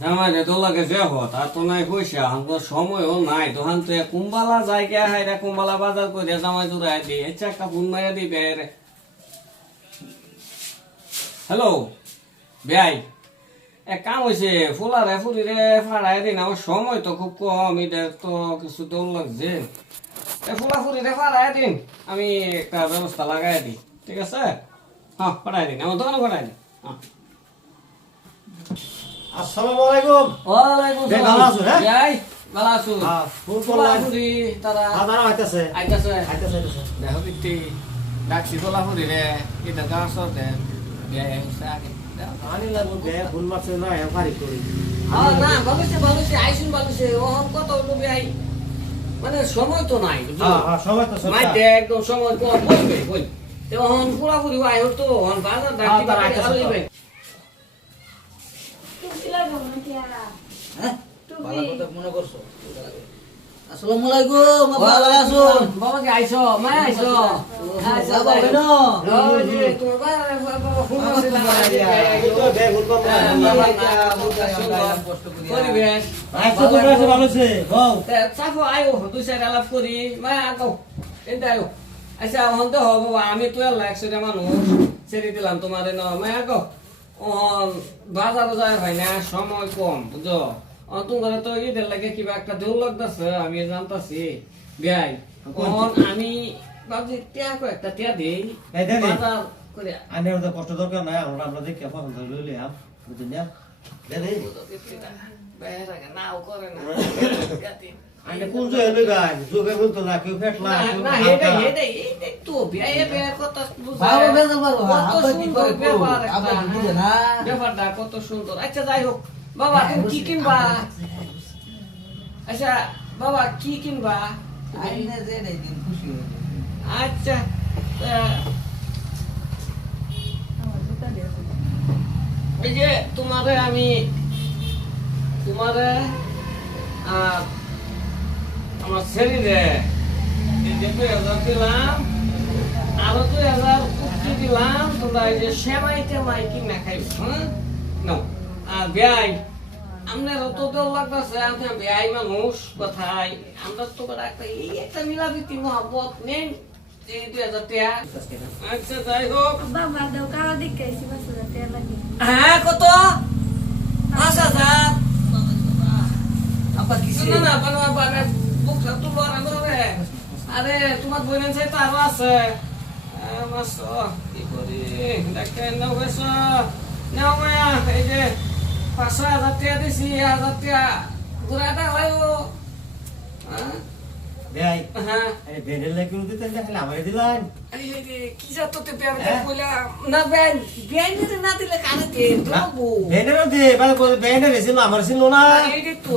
জামাই তো লাগে যাব তার তো নাই পয়সা আমার সময়ও নাই তখন তো কুম্বালা জায়গা হাইরা কুম্বালা বাজার করে জামাই জুড়াই দি আচ্ছা একটা ফোন মারা দি বেরে হ্যালো ভাই এক কাম হয়েছে ফুলারে ফুলিরে ফাড়াই দিন আমার সময় তো খুব কম এটা তো কিছু দৌড় লাগছে ফুলা ফুলিরে ফাড়াই দিন আমি একটা ব্যবস্থা লাগাই দিই ঠিক আছে হ্যাঁ ফাড়াই দিন আমার দোকানে ফাড়াই দিন হ্যাঁ আসসালামু আলাইকুম। ওয়ালাইকুম ভাই, সালাম ভালো আছো, হ্যাঁ? ভাই ভালো আছো ফুল ফুলা করলাম। ফুলি তারা দাদারা আইতাছে। আইতাছে আইতাছে, আইতাছে। দেখো কিত্তি ডাকছি ফুলা ফুলি রে এটা গাঁ সরতে বিয়ে হচ্ছে আগে আনি লাগবো বে, ফুল মারছে না, এ ফারি করি। না ভালোছে আইসুন ভালোছে ওহন কত হলো ভাই মানে সময় তো নাই বুঝছো হ্যাঁ, হ্যাঁ, সবাই তো সব মাই কাজ। দেখ একদম সময় কম বলবে বল তো ওহন পুরা পুরি আই হতো ওহন বাজার ডাকি তারা বাজার আইতাছে আলোই তো। ভাই আসসালামু আলাইকুম ভালো আছেন বাবা কি আইছো মা আইছো আইছো বাবা কেন ওই যে তোর বাবা ফোন করছিল এই তো বে, ফুল করলাম। পরিবেশ আচ্ছা, তোমরা সব ভালো আছে? হও। চাফো আয়ো দুই সাইড আলাপ করি মা আঁকো এনতে আয়ো আচ্ছা ওহন তো হবো আমি তো এলা একশো মানুষ ছেড়ে দিলাম তোমার ন মা আঁকো ওহন বাজারে যায় ভাই না সময় কম বুঝো তোমার তো ঈদের লাগে কিবা একটা জোর লাগতেছে আমি জানতাছি ভাই ওহন আমি ভাবছি টিয়া কো একটা টিয়া দিই এই দে, দে। বাজার করে আইনের ওদের কষ্ট দরকার নাই, আমরা দেখি পছন্দ লইলে আম। বুঝছেন না? দে, দে। নাও করে না আইনে কোন জয়ে লই গায়? যোগে বলতো না, কেউ ফেটলা, কেউ না হালকা। এই তো বিয়ে কথা ভালো বেজাল পারো কত আপনি কি করে সুন্দর ব্যাপার একটা, আপনি কি বুঝেন না ব্যাপারটা কত সুন্দর আচ্ছা যাই হোক বাবা তুমি কি কিনবা আচ্ছা বাবা কি কিনবা আইনে যে নাই দিন খুশি হয়ে আচ্ছা এই যে তোমারে আমি তোমারে আমার শরীরে এই যে 2000 দিলাম আরো 2000 উঠতে দিলাম তোমরা এই যে সেমাই টেমাই কিনা খাইব হ্যাঁ নাও আর ভাই আমরা তো দল লাগতেছে আমি ভাই মানুষ কথাই আমরা তো একটা এই একটা মিলাপিতি মহব্বত নেন এই 2000 টাকা আচ্ছা যাই হোক Bapak daw kalau dikasih masuk nanti lagi. হ্যাঁ কত 5000 আপা কিসে না না বাবা বাবা বুকটা তো লড়া ধরে আরে তোমার বোনের সাথে আরো আছে মাস কি করি দেখেন নাও বেশ নাও মায়া এই যে 5,000 টাকা দিছি 1,000 টাকা ঘুরাটা হয় ও বেয়াই, হ্যাঁ আরে বেনের লাগে কোনো দিতেন না, খালি আমারে দিলেন। কি যাতো তে পেয়ারে কইলা না বেন বেন না দিলে কানে দে দেবো বেনেরও দে, মানে বেনের ছিল, আমার ছিল না।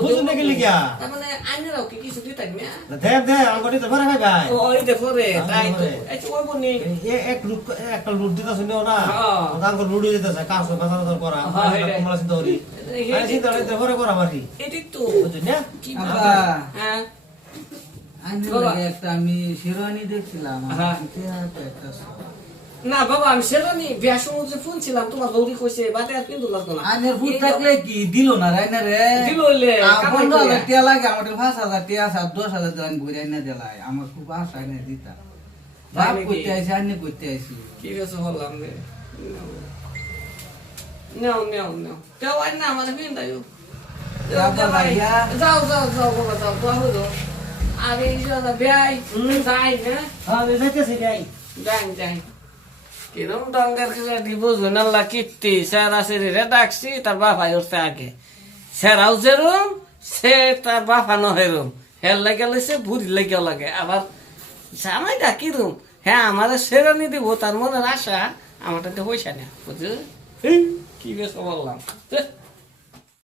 বুঝুন না কি লিখিয়া? তার মানে আইনেরাও কি কিছু দিতাম না দে, দে, আমাকে তো ভরে খাই ভাই। ওই দেখো রে তাই তো এই তো ওই বনি একটা লুট দিতেছে না, হ্যাঁ। ওদাঙ্কর লুট দিতেছে, কাজ বাজার করা, হ্যাঁ, এটা। তোমরা চিন্তা করি। আরে চিন্তা করতে ভরে করা মারি। এটি তো বুঝছেন না? কি আপা হ্যাঁ আইনে বাবা। লাগে একটা আমি শেরওয়ানি দেখছিলাম হ্যাঁ। একটা না বাবা আমি সেরানি বিয়ার সময় যে ফোন ছিলাম তোমার বৌদি কইছে বাদে আর কিন্তু লাগতো না আইনের ফুট থাকলে কি দিল না রাইনা রে দিল হইলে, কামাই 15,000 কইরা। টাকা লাগে আমার 5,000 টাকা আছে 10,000 টাকা আমি ঘুরে আইনা দিলাই আমার খুব আশা আইনা দিতা তাই বাপ নাকি? করতে আইছে আইনে করতে আইছি কি গেছে বললাম রে নাও নাও নাও তাও আর না মানে ফিন দাও বাবা ভাইয়া। যাও যাও যাও বাবা যাও তো হলো আরে এই যে ভাই যাই না হ্যাঁ, যাইতেছি ভাই। যাই যাই কিরম ডঙ্গার খেলা দিব জোনাল্লা কীর্তি স্যার আছে রে ডাকছি তার বাপা উঠছে আগে স্যারাও যেরম সে তার বাপা নহেরম হের লাগে লইছে বুড়ি লাগে লাগে আবার জামাই ডাকি রুম হ্যাঁ আমার সেরানি দিব তার মনের আশা আমারটাতে পয়সা নেই বুঝলি কি বেশ বললাম